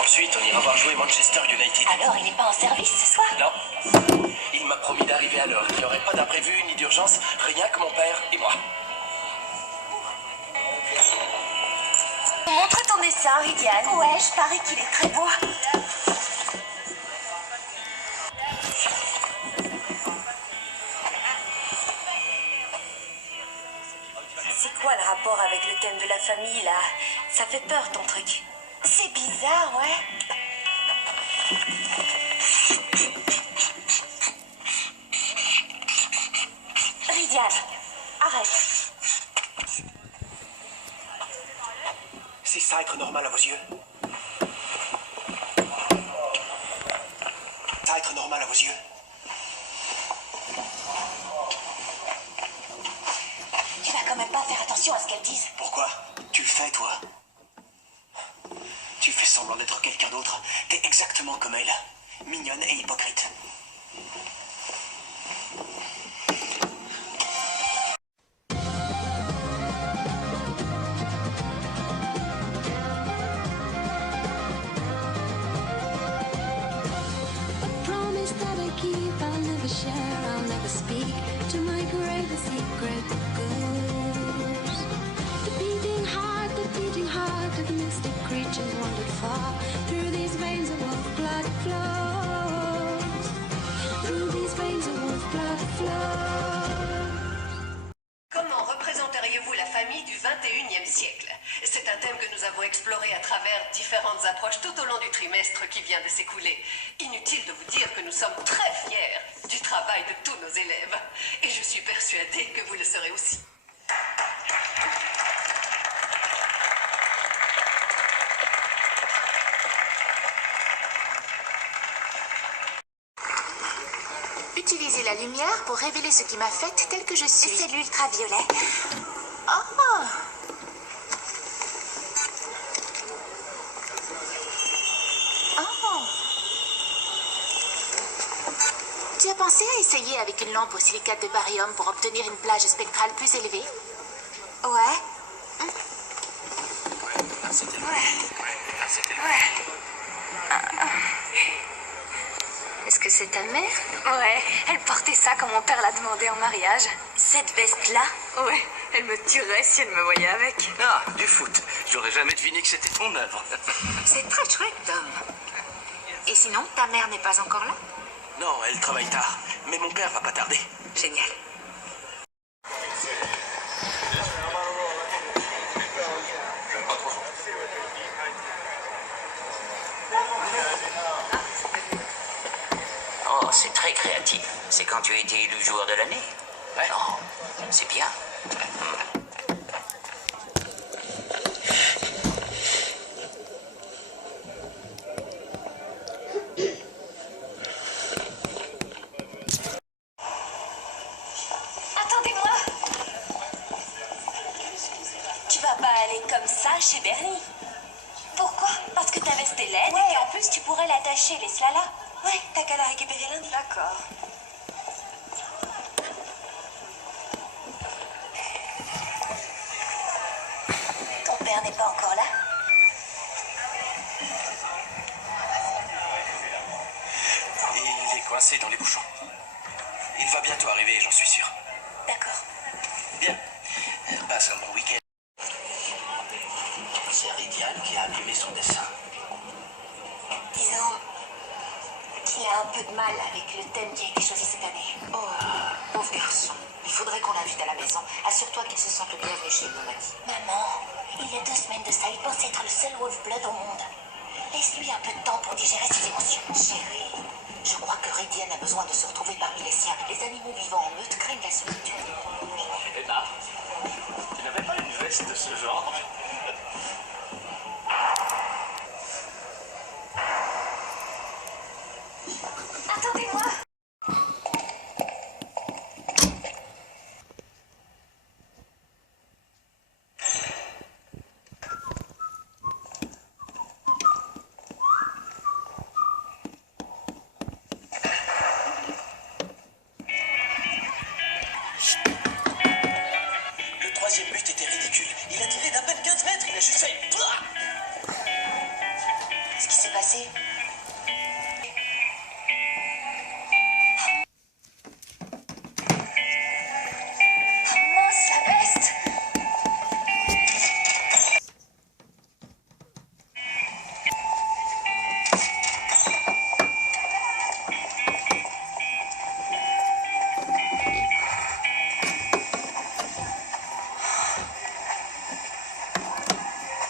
Ensuite, on ira voir jouer Manchester United. Alors, il n'est pas en service ce soir? Non. Il m'a promis d'arriver à l'heure. Il n'y aurait pas d'imprévu ni d'urgence, rien que mon père et moi. Montre ton dessin, Ridiane. Ouais, je parie qu'il est très beau. C'est quoi le rapport avec le thème de la famille, là? Ça fait peur, ton truc. C'est bizarre, ouais. Ridiane, arrête. C'est ça être normal à vos yeux? Ça être normal à vos yeux? Tu vas quand même pas faire attention à ce qu'elles disent. Pourquoi? Tu le fais, toi? Tu fais semblant d'être quelqu'un d'autre. T'es exactement comme elle. Mignonne et hypocrite. Comment représenteriez-vous la famille du 21e siècle? C'est un thème que nous avons exploré à travers différentes approches tout au long du trimestre qui vient de s'écouler. Inutile de vous dire que nous sommes très fiers du travail de tous nos élèves. Et je suis persuadée que vous le serez aussi. Utilisez la lumière pour révéler ce qui m'a faite telle que je suis. C'est l'ultraviolet. Oh! Oh! Tu as pensé à essayer avec une lampe au silicate de barium pour obtenir une plage spectrale plus élevée? Ouais. Est-ce que c'est ta mère? Ouais, elle portait ça quand mon père l'a demandé en mariage. Cette veste-là? Ouais, elle me tuerait si elle me voyait avec. Ah, du foot. J'aurais jamais deviné que c'était ton œuvre. C'est très chouette, Tom. Et sinon, ta mère n'est pas encore là? Non, elle travaille tard. Mais mon père va pas tarder. Génial. Oh, c'est très créatif. C'est quand tu as été élu joueur de l'année? Ouais. Non, c'est bien. Attendez-moi! Tu vas pas aller comme ça chez Bernie. Pourquoi? Parce que ta veste est laide et en plus tu pourrais l'attacher, laisse-la là. Ouais, t'as qu'à la récupérer lundi. D'accord. Ton père n'est pas encore là? Il est coincé dans les bouchons. Il va bientôt arriver, j'en suis sûr. D'accord. Bien. Passe un bon week-end. C'est Ridiane qui a abîmé son dessin. Disons qu'il a un peu de mal avec le thème qui a été choisi cette année. Oh, pauvre garçon. Il faudrait qu'on l'invite à la maison. Assure-toi qu'il se sente le bienvenu chez nous, Maddy. Maman, il y a 2 semaines de ça, il pensait être le seul Wolf-Blood au monde. Laisse-lui un peu de temps pour digérer ses émotions. Chérie, je crois que Ridiane a besoin de se retrouver parmi les siens. Les animaux vivant en meute craignent la solitude. Emma, tu n'avais pas une veste de ce genre? Attendez-moi! Le troisième but était ridicule. ridicule. Il a tiré d'à peine 15 mètres, il a juste fait... Qu'est-ce qui s'est passé? Mince, la peste!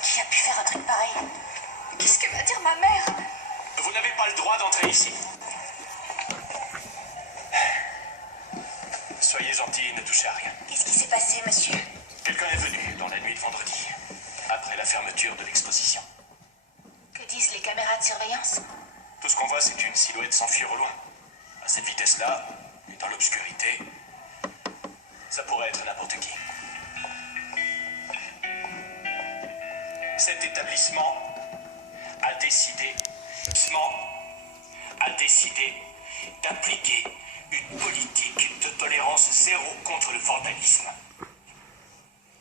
Qui a pu faire un truc pareil? Qu'est-ce que va dire ma mère? Vous n'avez pas le droit d'entrer ici. Soyez gentil, ne touchez à rien. Qu'est-ce qui s'est passé, monsieur? Quelqu'un est venu dans la nuit de vendredi, après la fermeture de l'exposition. Que disent les caméras de surveillance? Tout ce qu'on voit, c'est une silhouette s'enfuir au loin. À cette vitesse-là, et dans l'obscurité, ça pourrait être n'importe qui. Cet établissement a décidé d'appliquer une politique de tolérance zéro contre le vandalisme.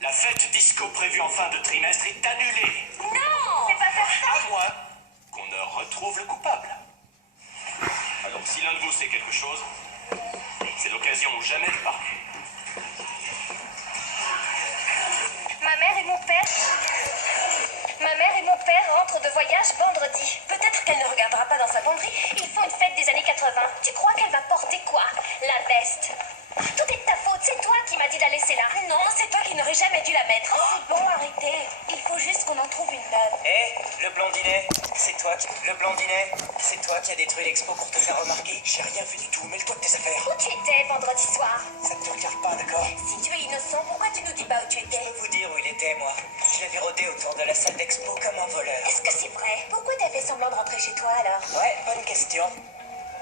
La fête disco prévue en fin de trimestre est annulée. Non! C'est pas faire ça! À moins qu'on ne retrouve le coupable. Alors si l'un de vous sait quelque chose, c'est l'occasion ou jamais de parler. Ma mère et mon père rentrent de voyage vendredi. Peut-être qu'elle ne regardera pas dans sa fonderie. Ils font une fête des années 80. Tu crois qu'elle va porter quoi? La veste. Tout est de ta faute. C'est toi qui m'as dit de la laisser là. Non, c'est toi qui n'aurais jamais dû la mettre. C'est bon, arrêtez. Il faut juste qu'on en trouve une neuve. Hé, le blondinet, c'est toi qui... Le blondinet, c'est toi qui as détruit l'expo pour te faire remarquer. J'ai rien fait du tout, mêle-toi de tes affaires. Où tu étais vendredi soir? Ça ne te regarde pas, d'accord? Si tu es innocent, pourquoi tu nous dis pas où tu Je étais? peux vous dire où il était, moi. Je l'avais rôdé autour de la salle d'expo comme un voleur. Est-ce que c'est vrai? Pourquoi t'as fait semblant de rentrer chez toi alors? Ouais, bonne question.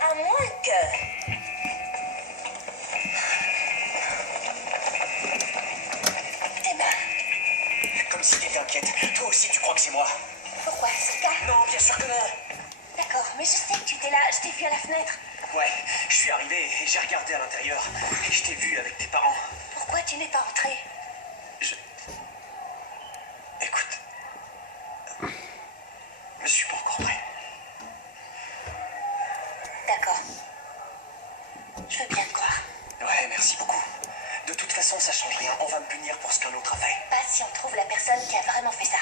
À moins que... Tes mains. Comme si t'étais inquiète. Toi aussi, tu crois que c'est moi? Pourquoi? C'est le cas? Non, bien sûr que non. D'accord, mais je sais que tu étais là. Je t'ai vu à la fenêtre. Ouais, je suis arrivé et j'ai regardé à l'intérieur. Et je t'ai vu avec tes parents. Pourquoi tu n'es pas entré? Écoute. Je suis pas encore prêt. D'accord. Je veux bien te croire. Ouais, merci beaucoup. De toute façon, ça change rien. On va me punir pour ce qu'un autre a fait. Pas si on trouve la personne qui a vraiment fait ça.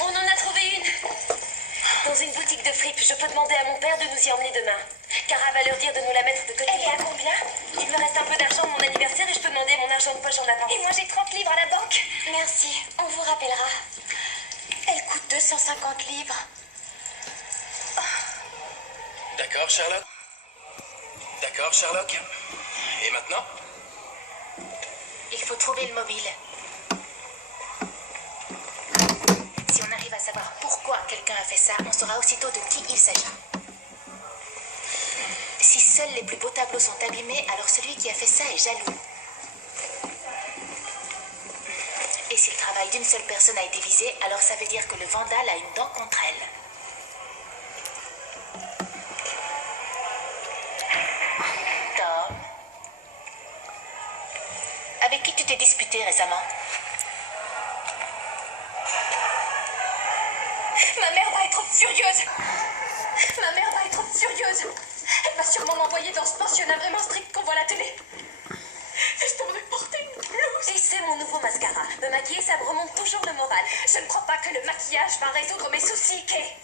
On en a trouvé une. Dans une boutique de fripes. Je peux demander à mon père de nous y emmener demain. Cara va leur dire de nous la mettre de côté. Elle est à combien? Il me reste un peu d'argent de mon anniversaire et je peux demander mon argent de poche en avance. Et moi j'ai 30 livres à la banque. Merci, on vous rappellera. Elle coûte 250 livres. D'accord, Sherlock? D'accord, Sherlock? Et maintenant? Il faut trouver le mobile. Si on arrive à savoir pourquoi quelqu'un a fait ça, on saura aussitôt de qui il s'agit. Si seuls les plus beaux tableaux sont abîmés, alors celui qui a fait ça est jaloux. Et si le travail d'une seule personne a été visé, alors ça veut dire que le vandale a une dent contre elle. Tom, avec qui tu t'es disputé récemment? Ma mère va être furieuse. Ma mère va être furieuse. Elle va sûrement m'envoyer dans ce pensionnat vraiment strict qu'on voit à la télé. Je devrais porter une blouse. Et c'est mon nouveau mascara. Me maquiller, ça me remonte toujours le moral. Je ne crois pas que le maquillage va résoudre mes soucis, Kay.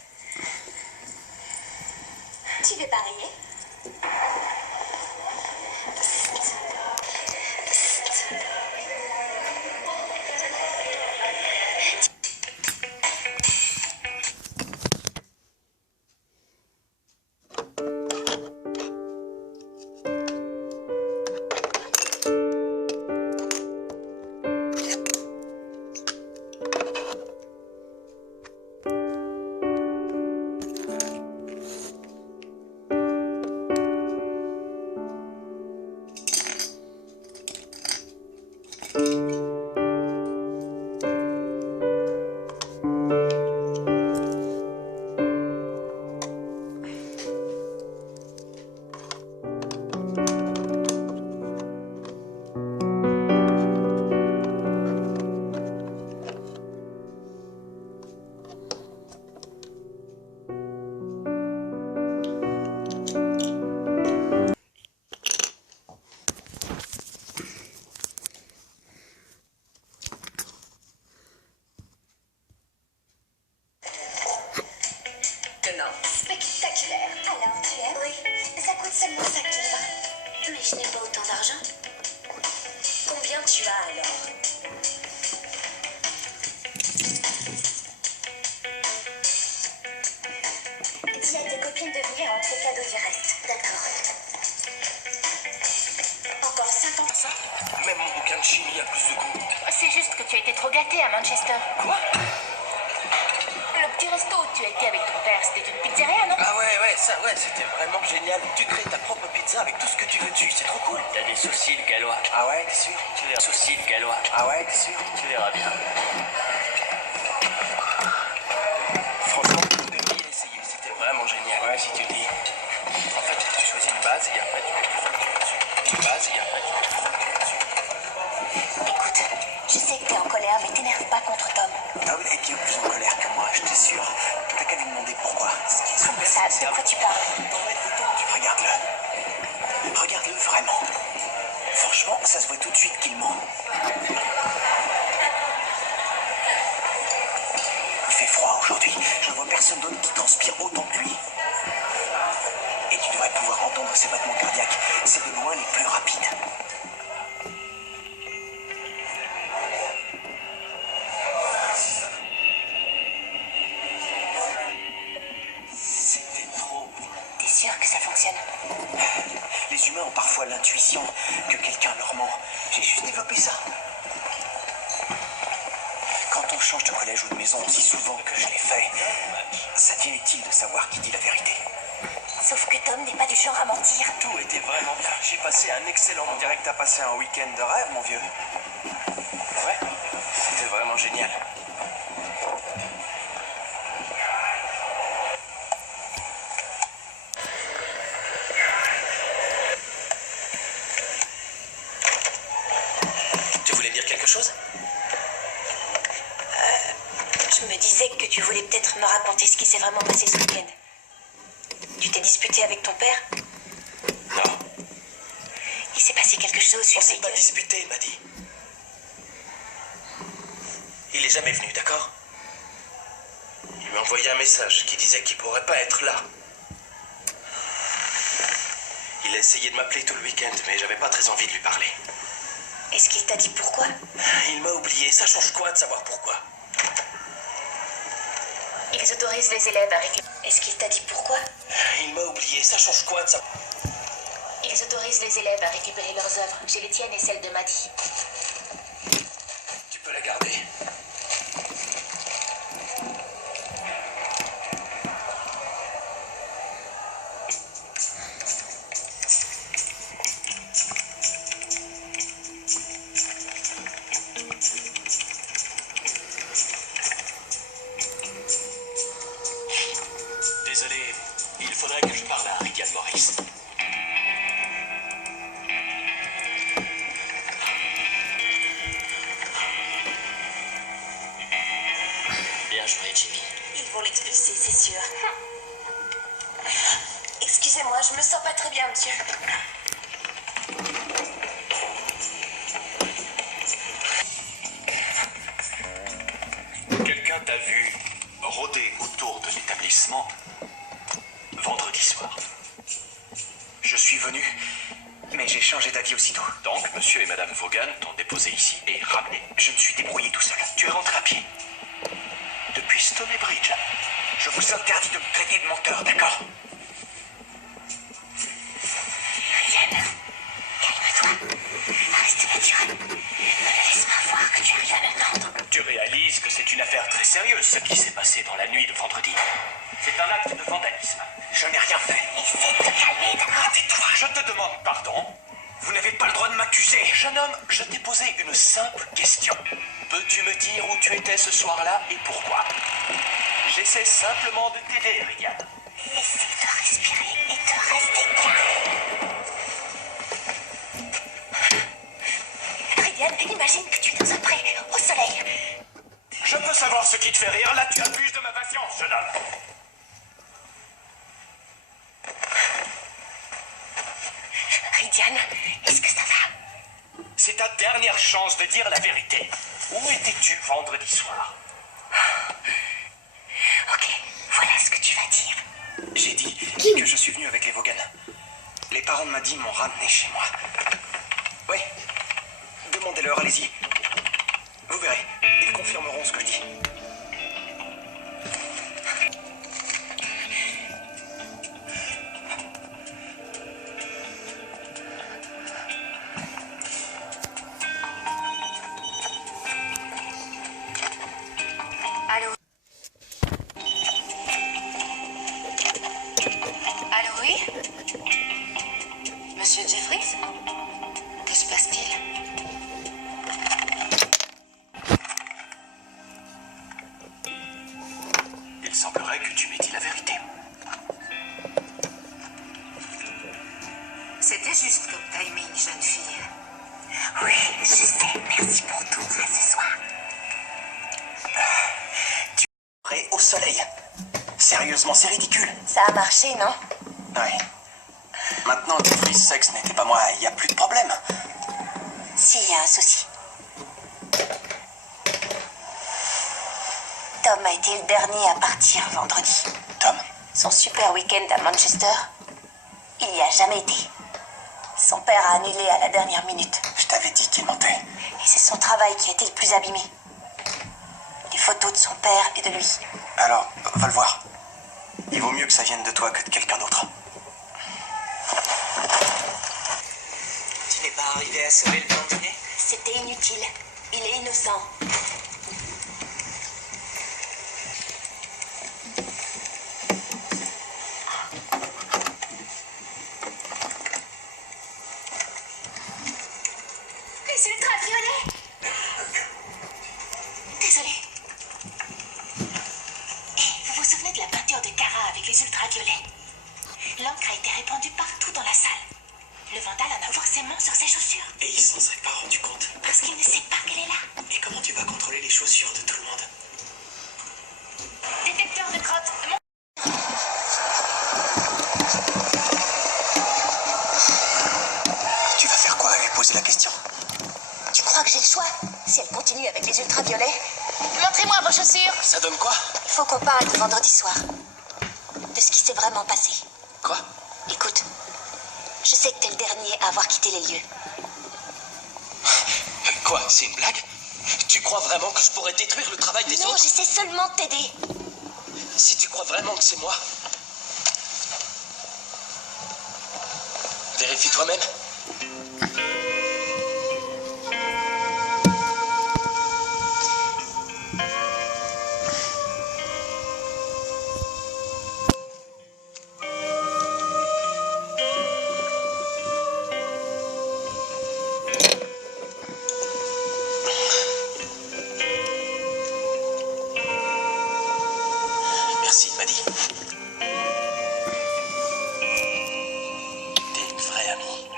Tu veux parier? tu as alors? Dis à tes copines de venir rentrer cadeau du reste. D'accord. Encore 50. Ça? Même mon bouquin de chimie a plus de goût. C'est juste que tu as été trop gâté à Manchester. Quoi? Le petit resto où tu as été avec ton père, c'était une pizzeria, non? Ah ouais, ça, c'était vraiment génial. Tu crées ta propre pizza avec tout ce que tu veux dessus, c'est trop cool. T'as des saucisses gallois. Ah ouais, t'es sûr? Tu verras. Saucisses gallois. Ah ouais, t'es sûr? Tu verras bien. Franchement, vous devriez essayer, c'était vraiment génial. Ouais, si tu dis. En fait, tu choisis une base et après tu mets tout ce que tu veux dessus. Une base et après tu mets tout ce que tu veux dessus. Écoute, je sais que t'es en colère, mais t'énerve pas contre Tom. Ah oui, et bien plus en colère que moi, je t'assure. T'as qu'à lui demander pourquoi. Comme ça, de quoi tu parles? Regarde-le. Regarde-le vraiment. Franchement, ça se voit tout de suite qu'il ment. Il fait froid aujourd'hui. Je vois personne d'autre qui transpire autant que lui. Et tu devrais pouvoir entendre ses battements cardiaques. C'est de loin les plus rapides. C'était trop. T'es sûr que ça fonctionne? Les humains ont parfois l'intuition que quelqu'un leur ment. J'ai juste développé ça. Quand on change de collège ou de maison aussi souvent que je l'ai fait, ça devient utile de savoir qui dit la vérité. Sauf que Tom n'est pas du genre à mentir. Tout était vraiment bien. J'ai passé un excellent... On dirait que t'as passé un week-end de rêve, mon vieux. Ouais, c'était vraiment génial. Tu voulais dire quelque chose? Je me disais que tu voulais peut-être me raconter ce qui s'est vraiment passé ce week-end. Tu t'es disputé avec ton père? Non. Il s'est passé quelque chose, je On sais s'est pas que... disputé, il m'a dit. Il est jamais venu, d'accord? Il m'a envoyé un message qui disait qu'il pourrait pas être là. Il a essayé de m'appeler tout le week-end, mais j'avais pas très envie de lui parler. Est-ce qu'il t'a dit pourquoi? Il m'a oublié, ça change quoi de savoir pourquoi? Ils autorisent les élèves à récupérer. Est-ce qu'il t'a dit pourquoi? Il m'a oublié, ça change quoi de savoir? Ils autorisent les élèves à récupérer leurs œuvres. J'ai les tiennes et celles de Maddie. Tu peux la garder. Désolé, il faudrait que je parle à Ridian Morris. Bien joué, Jimmy. Ils vont l'expulser, c'est sûr. Excusez-moi, je me sens pas très bien, monsieur. Quelqu'un t'a vu rôder autour de l'établissement vendredi soir. Je suis venu, mais j'ai changé d'avis aussitôt. Donc, monsieur et madame Vaughan t'ont déposé ici et ramené. Je me suis débrouillé tout seul. Tu es rentré à pied. Depuis Stoney Bridge. Je vous interdis de me traiter de menteur, d'accord? Yann, calme-toi. Reste naturel. Laisse-moi voir que tu arrives à me tendre. Tu réalises que c'est une affaire très sérieuse, ce qui s'est passé dans la nuit de vendredi. C'est un acte de vandalisme. Je n'ai rien fait. Essaie de te calmer, d'accord? Tais-toi, je te demande pardon. Vous n'avez pas le droit de m'accuser. Jeune homme, je t'ai posé une simple question. Peux-tu me dire où tu étais ce soir-là et pourquoi? J'essaie simplement de t'aider, Ridian. Essaie de respirer et de rester calme. Ridian, imagine que tu es dans un pré, au soleil. Je peux savoir ce qui te fait rire. Là, tu abuses de ma patience, jeune homme. Ridian, est-ce que ça va? C'est ta dernière chance de dire la vérité. Où étais-tu vendredi soir? Ok, voilà ce que tu vas dire. J'ai dit que je suis venu avec les Vaughan. Les parents de Maddie m'ont ramené chez moi. Oui, de Demandez-leur, allez-y. Vous verrez, ils confirmeront ce que je dis. Allô? Allô, oui? Monsieur Jeffries? Que se passe-t-il? Il semblerait que tu m'aies dit la vérité. C'était juste comme timing, jeune fille. Oui, je sais. Merci pour tout ce soir. Prêt au soleil. Sérieusement, c'est ridicule. Ça a marché, non? Oui. Maintenant que Freeze Sex n'était pas moi, il n'y a plus de problème. Si, il y a un souci. Tom a été le dernier à partir vendredi. Tom? Son super week-end à Manchester, il n'y a jamais été. Son père a annulé à la dernière minute. Je t'avais dit qu'il mentait. Et c'est son travail qui a été le plus abîmé. Des photos de son père et de lui. Alors, va le voir. Il vaut mieux que ça vienne de toi que de quelqu'un d'autre. Tu n'es pas arrivé à sauver le bandit? C'était inutile. Il est innocent. Les ultraviolets! Désolée. Vous vous souvenez de la peinture de Kara avec les ultraviolets? L'encre a été répandue partout dans la salle. Le vandale en a forcément sur ses chaussures. Et il s'en serait pas rendu compte. Parce qu'il ne sait pas qu'elle est là. Et comment tu vas contrôler les chaussures de tout le monde? Détecteur de crotte. Tu vas faire quoi? Lui poser la question? Tu crois que j'ai le choix? Si elle continue avec les ultraviolets, Montrez-moi vos chaussures. Ça donne quoi? il faut qu'on parle de vendredi soir. De ce qui s'est vraiment passé. Quoi? Écoute, je sais que t'es le dernier à avoir quitté les lieux. Quoi? C'est une blague? Tu crois vraiment que je pourrais détruire le travail des Non, autres? j'essaie seulement de t'aider. Si tu crois vraiment que c'est moi, vérifie toi-même. Merci, Maddy. T'es une vraie amie.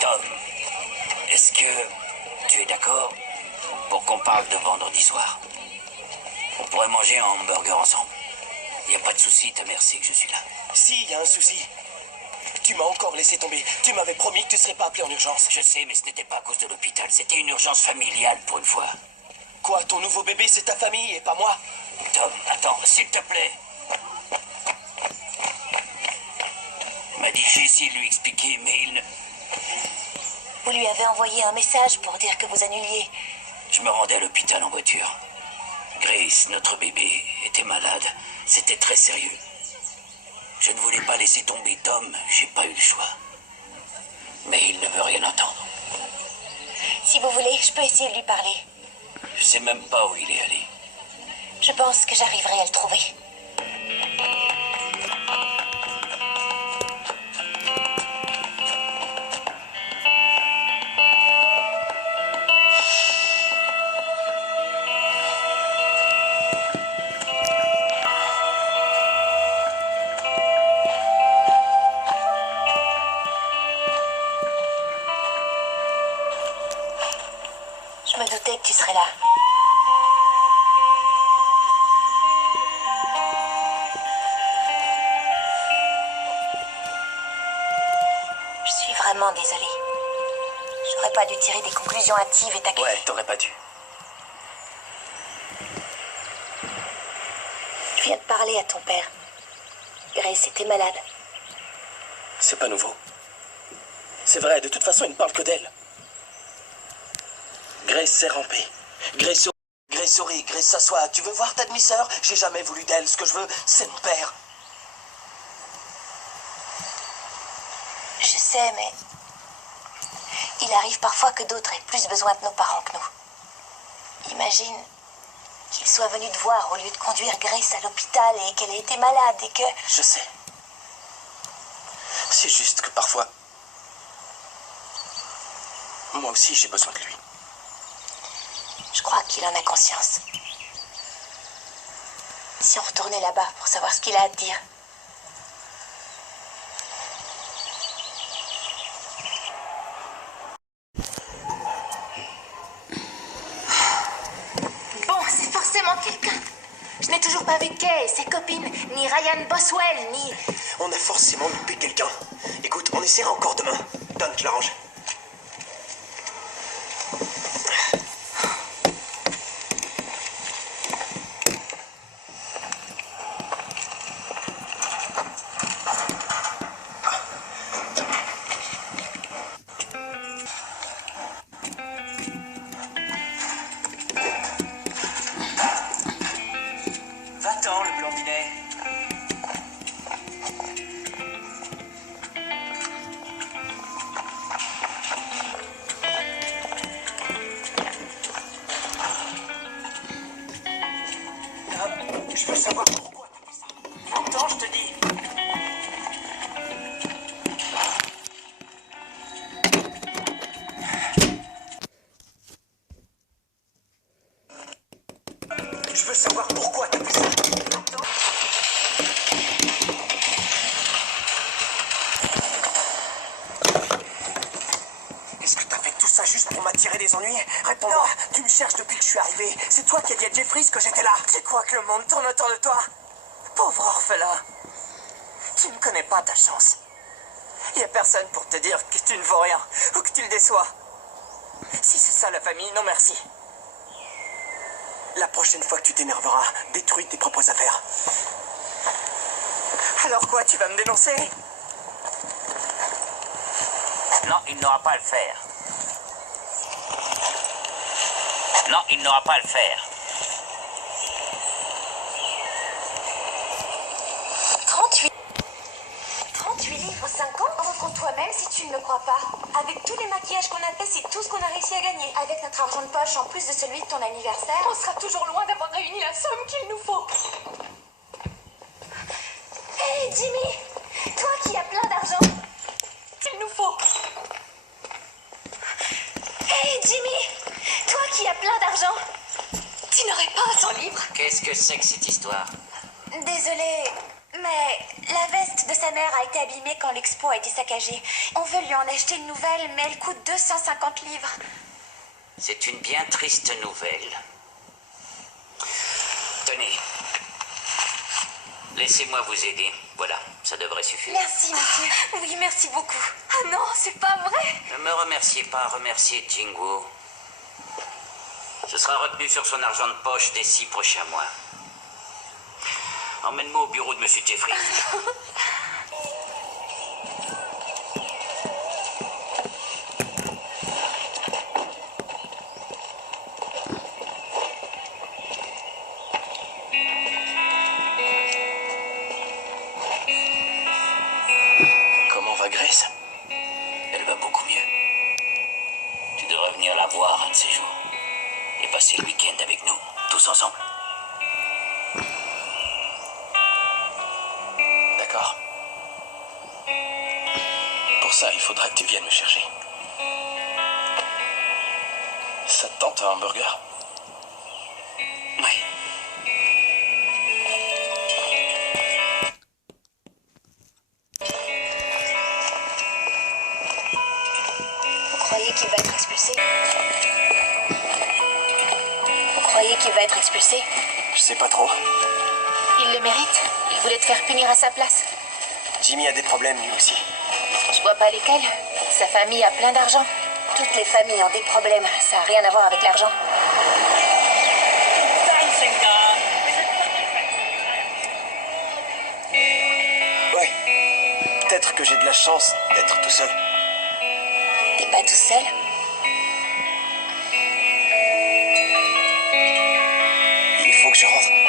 Tom, est-ce que tu es d'accord pour qu'on parle de vendredi soir? On pourrait manger un hamburger ensemble. Y a pas de souci, ta mère sait que je suis là. Si, il y a un souci. Tu m'as encore laissé tomber. Tu m'avais promis que tu serais pas appelé en urgence. Je sais, mais ce n'était pas à cause de l'hôpital. C'était une urgence familiale pour une fois. Quoi, ton nouveau bébé, c'est ta famille et pas moi? Tom, attends, s'il te plaît. M'a dit, j'ai essayé de lui expliquer, mais il ne... Vous lui avez envoyé un message pour dire que vous annuliez. Je me rendais à l'hôpital en voiture. Grace, notre bébé, était malade. C'était très sérieux. Je ne voulais pas laisser tomber Tom, j'ai pas eu le choix. Mais il ne veut rien entendre. Si vous voulez, je peux essayer de lui parler. Je sais même pas où il est allé. Je pense que j'arriverai à le trouver. Je me doutais que tu serais là. vraiment désolée. J'aurais pas dû tirer des conclusions hâtives et t'accueillir. Ouais, t'aurais pas dû. Je viens de parler à ton père. Grace était malade. C'est pas nouveau. C'est vrai, de toute façon, il ne parle que d'elle. Grace s'est rampée. Grace sourit, Grace s'assoit. Tu veux voir ta demi-sœur? J'ai jamais voulu d'elle. Ce que je veux, c'est mon père. Je sais, mais... il arrive parfois que d'autres aient plus besoin de nos parents que nous. Imagine qu'il soit venu te voir au lieu de conduire Grace à l'hôpital et qu'elle ait été malade et que... Je sais. C'est juste que parfois... moi aussi, j'ai besoin de lui. Je crois qu'il en a conscience. Si on retournait là-bas pour savoir ce qu'il a à te dire. Bon, c'est forcément quelqu'un. Je n'ai toujours pas vu Kay et ses copines, ni Ryan Boswell, ni... On a forcément loupé quelqu'un. Écoute, on essaiera encore demain. Donne, je l'arrange. Va-t'en, le blondinet. Je veux savoir pourquoi t'as fait ça. Va-t'en, je te dis. Je veux savoir pourquoi t'as fait ça. Est-ce que t'as fait tout ça juste pour m'attirer des ennuis? Réponds-moi, tu me cherches depuis que je suis arrivé. C'est toi qui as dit à Jeffries que j'étais là. Tu crois que le monde tourne autour de toi? Pauvre orphelin. Tu ne connais pas ta chance. Il n'y a personne pour te dire que tu ne vaux rien ou que tu le déçois. Si c'est ça la famille, non merci. La prochaine fois que tu t'énerveras, détruis tes propres affaires. Alors quoi, tu vas me dénoncer? Non, il n'aura pas à le faire. Non, il n'aura pas à le faire. 38 livres 5 ans? Rencontre toi-même si tu ne me crois pas. Avec tous les maquillages qu'on a fait, c'est tout ce qu'on a réussi à gagner. Avec notre argent de poche, en plus de celui de ton anniversaire, on sera toujours loin d'avoir réuni la somme qu'il nous faut. Hé, Jimmy! Toi qui as plein d'argent, qu'il nous faut. Hé, Jimmy! Toi qui as plein d'argent, tu n'aurais pas 100 livres? Qu'est-ce que c'est que cette histoire? Désolée, mais la veste de sa mère a été abîmée quand l'expo a été saccagée. On veut lui en acheter une nouvelle, mais elle coûte 250 livres. C'est une bien triste nouvelle. Tenez. Laissez-moi vous aider. Voilà, ça devrait suffire. Merci, monsieur. Oui, merci beaucoup. Ah non, c'est pas vrai. Ne me remerciez pas, remerciez Jingu. Ce sera retenu sur son argent de poche des 6 prochains mois. Emmène-moi au bureau de monsieur Jeffries. Comment va Grace? Elle va beaucoup mieux. Tu devrais venir la voir un de ces jours. Et passer le week-end avec nous, tous ensemble. D'accord. Pour ça, il faudra que tu viennes me chercher. Ça te tente un hamburger? Oui. Vous croyez qu'il va être expulsé? Vous croyez qu'il va être expulsé? Je sais pas trop. Il le mérite. Il voulait te faire punir à sa place. Jimmy a des problèmes lui aussi. Je vois pas lesquels. Sa famille a plein d'argent. Toutes les familles ont des problèmes. Ça n'a rien à voir avec l'argent. Ouais. Peut-être que j'ai de la chance d'être tout seul. T'es pas tout seul? Il faut que je rentre.